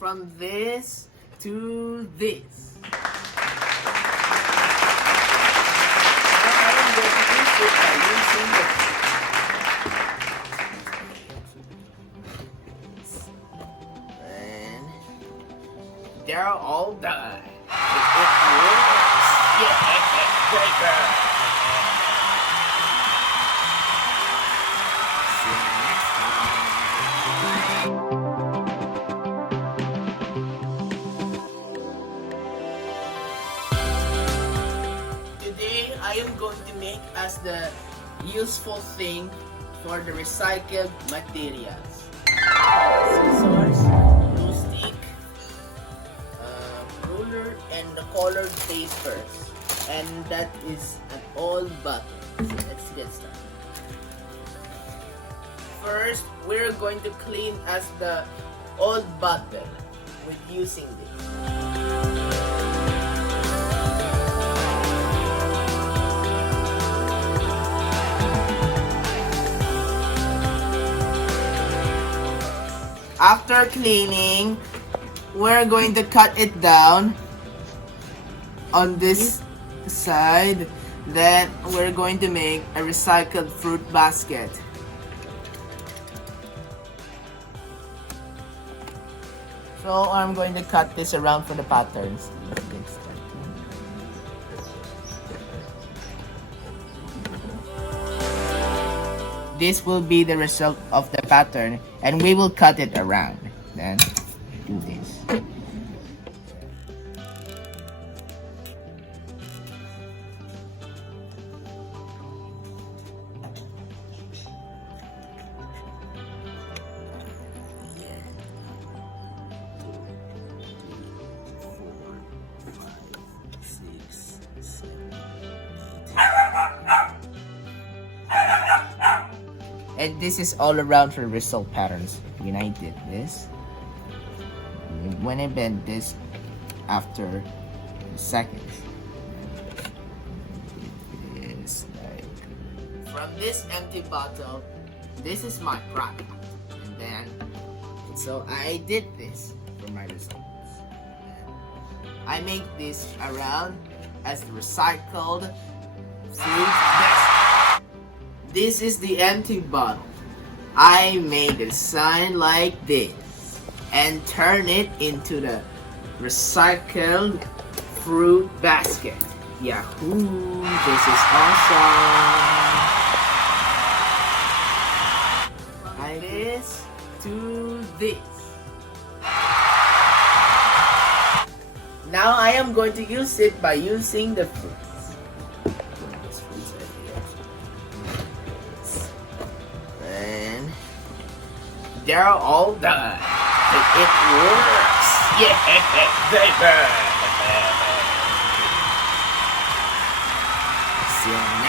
from this to this. Now I am going to use it by using the and they're all done. It works. Yeah, very good. See you next time. Today I am going to make us the useful thing for the recycled materials. Scissors, glue stick, ruler, and the colored papers. And that is an old bottle. So let's get started. First, we're going to clean as the old bottle with using this. After cleaning, we're going to cut it down on this side. Then we're going to make a recycled fruit basket. So I'm going to cut this around for the patterns. This will be the result of the pattern, and we will cut it around. Then do this. And this is all around for result patterns. When I did this, when I bend this after seconds, it's like from this empty bottle, this is my product. And then, so I did this for my results. I make this around as the recycled fruit basket. This is the empty bottle. I made a sign like this and turn it into the recycled fruit basket. Yahoo! This is awesome! Like this to this. Now I am going to use it by using the fruits. They're all done. It works. Yeah, baby. See you